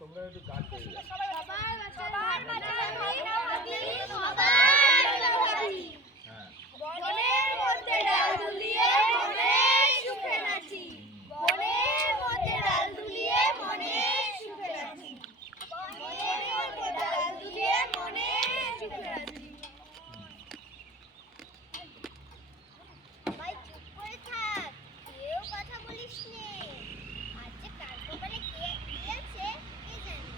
তোমরা একটু গাছ তৈরি বনের মধ্যে ডাল দুলিয়ে মনে সুখে নাচি, বনের মধ্যে ডাল দুলিয়ে মনে সুখে নাচি, বনের মধ্যে ডাল দুলিয়ে মনে সুখে নাচি। সবাই চুপ করে থাক, কেউ কথা বলিস নে। আজ যে কার কপালে কে আছে কে জানে।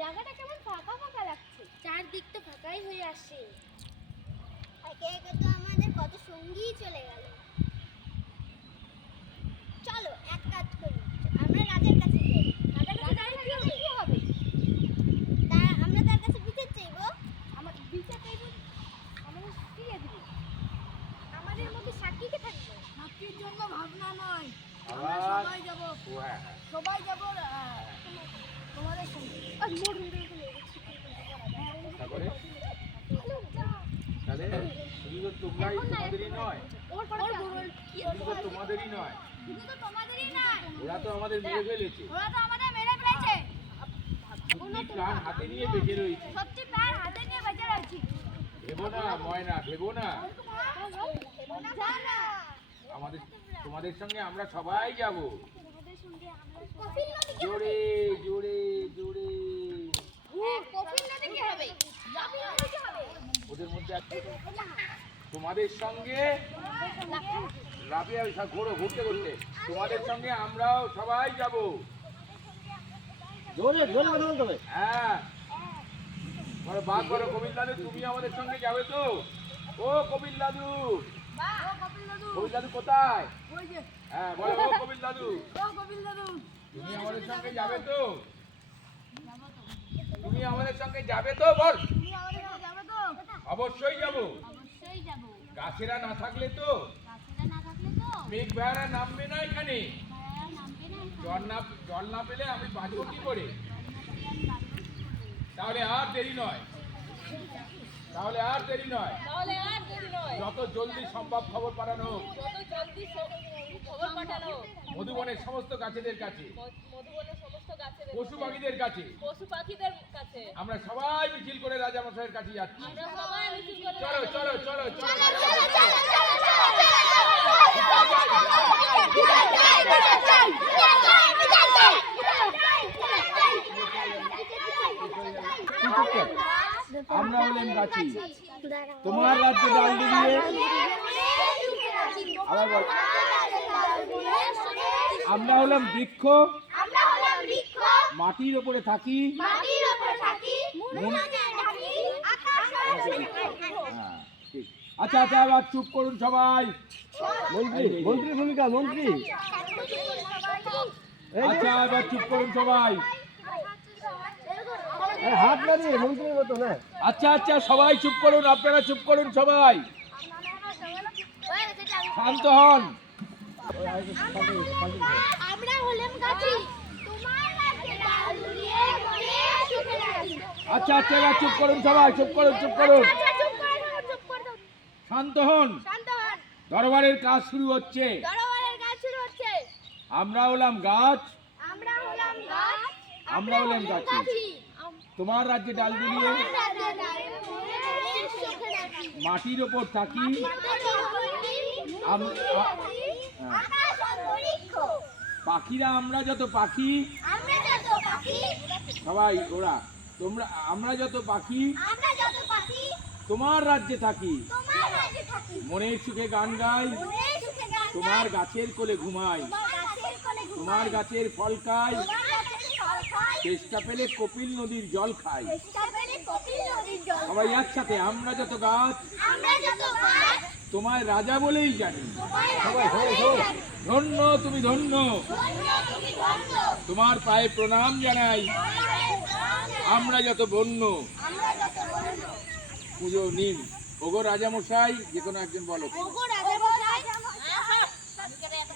জায়গাটা কেমন ফাঁকা ফাঁকা লাগছে, চারদিক তো ফাঁকাই হয়ে আসছে। একে একে তো আমাদের কত সঙ্গী চলে গেল। চলো এক কাজ করি, আমরা রাজার কাছে যাই। রাজার কাছে যাই কি হবে? আমরা তার কাছে বিচার চাইবো। আমার বিচার চাইবো, আমাদের সাক্ষীকে দিব। আমাদের মধ্যে সাক্ষী কে থাকবে? সাক্ষীর জন্য ভাবনা নয়, আমরা সবাই যাব। সবাই যাব তোমাদের সঙ্গে। তারপরে তাহলে শুধু তো তোমরাই তোমাদেরই নয়, শুধু তো তোমাদেরই নয়, ওরা তো আমাদের মেরে ফেলেছে, সত্যি প্রাণ হাতে নিয়ে বেঁচে রয়েছি। ভেবো না ময়না, ভেবো না, আমাদের তোমাদের সঙ্গে আমরা সবাই যাব। জোরে জোরে জোরে ওদের মধ্যে তোমাদের সঙ্গে রাবিয়া ঘোরো ঘুরতে ঘুরতে তোমাদের সঙ্গে আমরাও সবাই যাব। হ্যাঁ বাঘ বলো কবির দাদু, তুমি আমাদের সঙ্গে যাবে তো? ও কবির দাদু, কবির দাদু কোথায়? হ্যাঁ বলো ও কবির দাদু, তুমি আমাদের সঙ্গে যাবে তো? তুমি আমাদের সঙ্গে যাবে তো? বল। অবশ্যই যাব। গাছেরা না থাকলে তো মেঘ ভাড়া নামবে না এখানে। জল না পেলে আমি বাঁচবো কি করে? তাহলে আর দেরি নয়, তাহলে আর দেরি নয়, যত জলদি সম্ভব খবর পাঠানো হোক মধুবনের সমস্ত গাছেদের কাছে, পশু পাখিদের কাছে। আমরা সবাই মিছিল করে রাজামশাইয়ের কাছে যাচ্ছি। চলো চলো চলো চলো আমরা হলেন গাছি, তোমার রাজ্যে ডাল দিয়ে আবার বল। আমরা হলাম বৃক্ষ, মাটির উপরে থাকি। আচ্ছা আচ্ছা এবার চুপ করুন সবাই। মন্ত্রী ভূমিকা মন্ত্রী। আচ্ছা এবার চুপ করুন সবাই, হাত নাড়িয়ে মন্ত্রীর মতো না। আচ্ছা আচ্ছা সবাই চুপ করুন, আপনারা চুপ করুন সবাই, শান্ত হন। আচ্ছা আচ্ছা এবার চুপ করুন সবাই, চুপ করুন চুপ করুন, শান্ত হন। দরবারের কাজ শুরু হচ্ছে। আমরা হলাম গাছ, আমরা হলাম গাছি, তোমার রাজ্যে ডাল দিয়ে মাটির ওপর থাকি। পাখিরা আমরা যত পাখি, সবাই ওরা তোমরা আমরা যত পাখি তোমার রাজ্যে থাকি। মনের সুখে গান গাই, তোমার গাছের কোলে ঘুমাই, তোমার গাছের ফল খাই, চেষ্টা পেলে কপিল নদীর জল খাই। সবাই একসাথে আমরা যত গাছ তোমায় রাজা বলেই জানি। সবাই ধন্য তুমি ধন্য, তোমার পায়ে প্রণাম জানাই। আমরা যত বন্য আমরা যত বন্য পুজো নিন। ওগো রাজামশাই, যে কোনো একজন বলো। ওগো রাজামশাই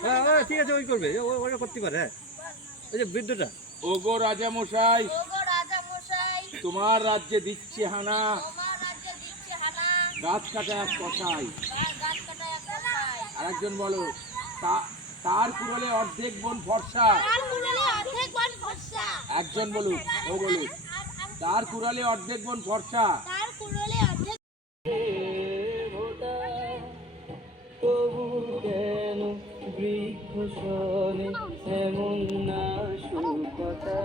হ্যাঁ হ্যাঁ ঠিক আছে, ওই করবে, ওরা করতে পারে। হ্যাঁ ওই যে বৃদ্ধটা। ওগো রাজামশাই, ওগো রাজামশাই তোমার রাজ্যে দিচ্ছে হানা, তোমার রাজ্যে দিচ্ছে হানা গাছ কাটা এক কষাই। গাছ কাটা এক কথায় আরেকজন বলো, তার কুড়ালে অর্ধেক বন ফর্সা। তার কুড়ালে অর্ধেক বন ফর্সা। একজন বলুক, ও বলুক, তার কুড়ালে অর্ধেক বন ফর্সা। তার কুড়ালে অর্ধেক তবু কেন বৃক্ষ শোনে এমন না সুকথা,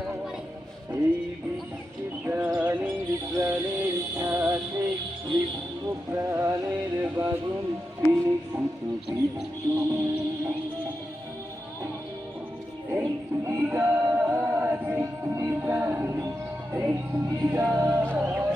এই বৃষ্টি প্রাণীর প্রাণের সাথে বৃক্ষ প্রাণের বাদন বিনিশুত বিচ্ছু। একটি গাছ একটি প্রাণ, একটি গাছ